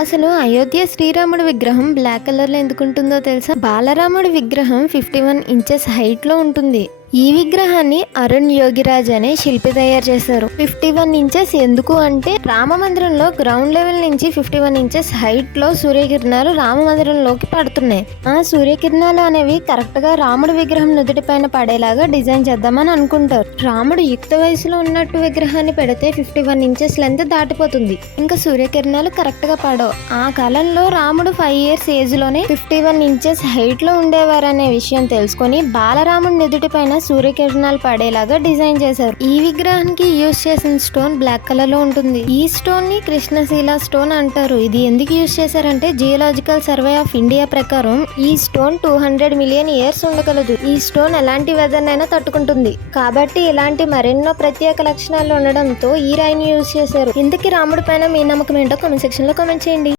అసలు అయోధ్య శ్రీరాముడి విగ్రహం బ్లాక్ కలర్లో ఎందుకుంటుందో తెలుసా? బాలరాముడి విగ్రహం 51 ఇంచెస్ హైట్ లో ఉంటుంది. ఈ విగ్రహాన్ని అరుణ్ యోగిరాజ్ అనే శిల్పి తయారు చేశారు. 51 ఇంచెస్ ఎందుకు అంటే రామ మందిరంలో గ్రౌండ్ లెవెల్ నుంచి 51 ఇంచెస్ హైట్ లో సూర్యకిరణాలు రామ మందిరంలోకి పడుతున్నాయి. ఆ సూర్యకిరణాలు అనేవి కరెక్ట్ గా రాముడి విగ్రహం నుదుటి పైన పడేలాగా డిజైన్ చేద్దామని అనుకుంటారు. రాముడు యుక్త వయసులో ఉన్నట్టు విగ్రహాన్ని పెడితే 51 ఇంచెస్ లెంత్ దాటిపోతుంది. ఇంకా సూర్యకిరణాలు కరెక్ట్ గా పడవు. ఆ కాలంలో రాముడు 5 years ఏజ్ లోనే 51 ఇంచెస్ హైట్ లో ఉండేవారనే విషయం తెలుసుకొని బాలరాముడి నుదుటి పైన సూర్యకిరణాలు పడేలాగా డిజైన్ చేశారు. ఈ విగ్రహానికి యూజ్ చేసిన స్టోన్ బ్లాక్ కలర్ లో ఉంటుంది. ఈ స్టోన్ ని కృష్ణశీల స్టోన్ అంటారు. ఇది ఎందుకు యూజ్ చేశారంటే జియోలాజికల్ సర్వే ఆఫ్ ఇండియా ప్రకారం ఈ స్టోన్ 200 million years ఉండగలదు. ఈ స్టోన్ ఎలాంటి వెదర్ నైనా తట్టుకుంటుంది. కాబట్టి ఇలాంటి మరెన్నో ప్రత్యేక లక్షణాలు ఉండడంతో ఈ రాయిని యూజ్ చేశారు. ఇందుకు రాముడి పైన మీ నమ్మకం ఏంటో కామెంట్ సెక్షన్ లో కామెంట్ చేయండి.